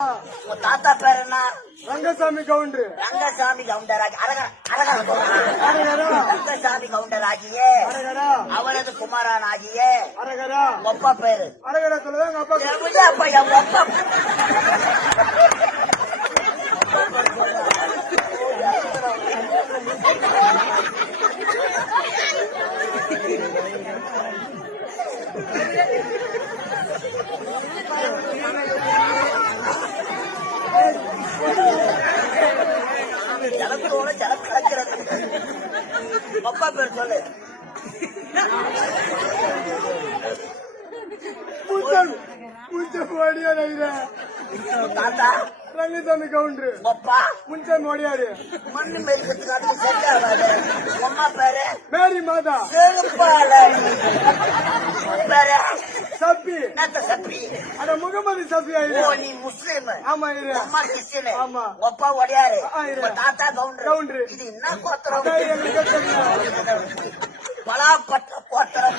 உங்க தாத்தா பேர் என்ன? ரங்கசாமி கவுண்டர். ரங்கசாமி கவுண்டராகி ரங்கசாமி கவுண்டராகிய அவரது குமாரன் ஆகிய ஒப்பா பேரு அரகரா சொல்லுவாங்க. அப்பா அப்பா என் ஒப்பா ஜலத்தோட ஜலம் கலக்கிறது. ஒப்பா பேர் சொல்லு. தாத்தா ரங்கசாமி கவுண்டர். ஒப்பா முன்சாமி ஓடியாரு. மண்ணு மேய்க்கிறதுக்கு அதுக்கு செட் ஆகாது. அம்மா பேரு மேரி மாதா. செருப்பாளி பேரு சப்பி. என்னத்த சப்பி? அட முகமது சப்பி ஓ, ஆயிரு. நீ முஸ்லிம். ஆமா இரு. அம்மா கிறிஸ்டின். ஆமா. ஒப்பா ஒடியாரு. இரு. தாத்தா கவுண்டர். இது என்ன கோத்திரம்? எங்களுக்கு தெரியும். பலாப்பட்ட கோத்திரம்.